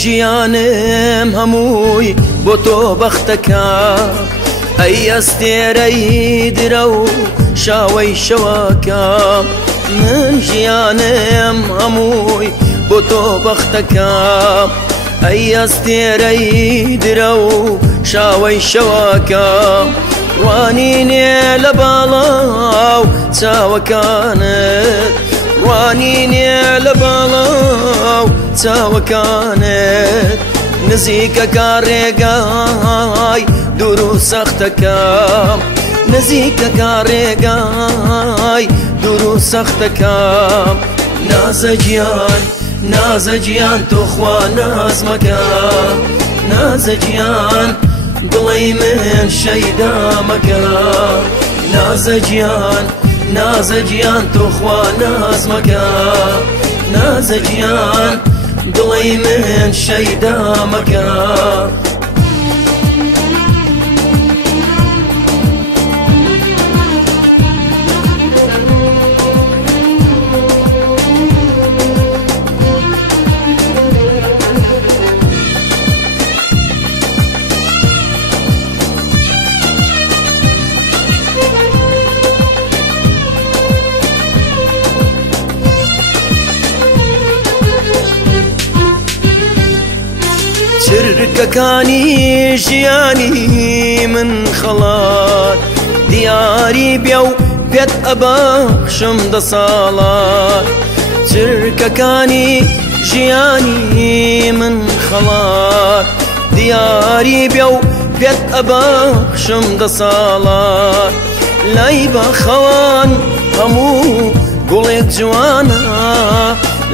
ژیانم هەمووی بۆ تۆ بەختەکە ئەی ئەستێرەی درە و شاوەی شەوەکە من ژیانم هەمووی بۆ تۆ بەختەکە ئەی ئەستێرەی درە و شاوەی شەوەکە ڕوانینێ لە باڵاو چاوەکانت ڕوانینێ لە باڵاو چاوەکانت نزیکەکە ڕێگای دوور و سەختەکەم نزیکەکە ڕێگای دوور و سەختەکەم نازە گیان نازە گیان تۆ خوا ناز مەکە نازە گیان دڵی من شەیدا مەکە نازە گیان نازە گیان تۆ خوا ناز مەکە نازە گیان دڵی من شەیدا مەکە چرکەکانی ژیانی من خەڵات دیاری بێ و پێت ئەبەخشم دە ساڵات چرکەکانی ژیانی من خەڵات دیاری بێ و پێت ئەبەخشم دە ساڵات لای بەخەوان هەموو گوڵێک جوانە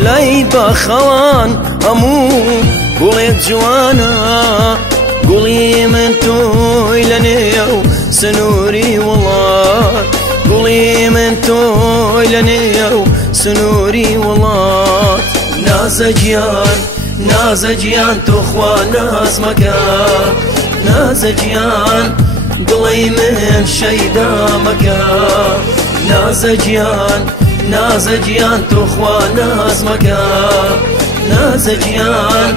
لای بەخەوان هەموو گوڵێک جوانە گوڵی من تۆی لە نێو سنووری وڵات گوڵی من تۆی لە نێو سنووری وڵات نازە گیان نازە گیان تۆ خوا ناز مەکە نازە گیان دڵی من شەیدا مەکە نازە گیان نازە گیان تۆ خوا ناز مەکە نازە گیان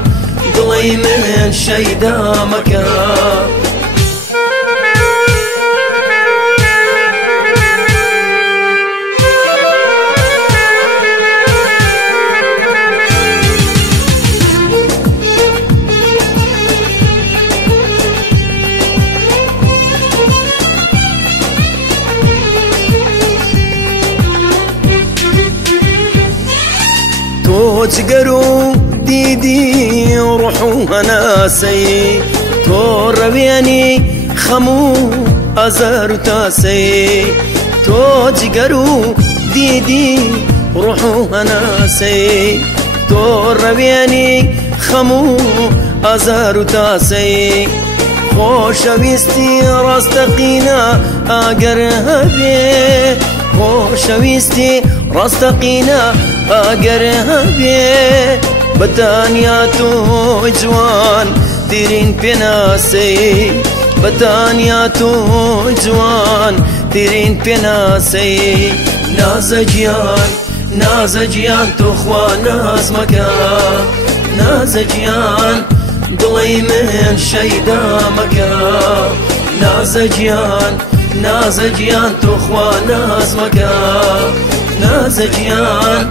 دڵی من شەیدا مەکە تۆ جگەر و دیدی ڕوح و هەناسەی تۆ ڕەوێنی خەم و ئەزار و تاسەی تۆ جگەر و دیدی ڕوح و هەناسەی تۆ ڕەوێنی خەم و ئەزار و تاسەی خۆشەویستی ڕاستەقینە ئەگەر هەبێ خۆشەویستی ڕاستەقینە ئەگەر هەبێ بەتانیا تۆی جوان ترین پێناسەی بەتانیا تۆی جوان ترین پێناسەی نازە گیان نازە گیان تۆ خوا ناز مەکە نازە گیان دڵی من شەیدا مەکە نازە گیان نازە گیان تۆ خوا ناز مەکە نازە گیان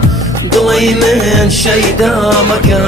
دڵی من شەیدا مەکە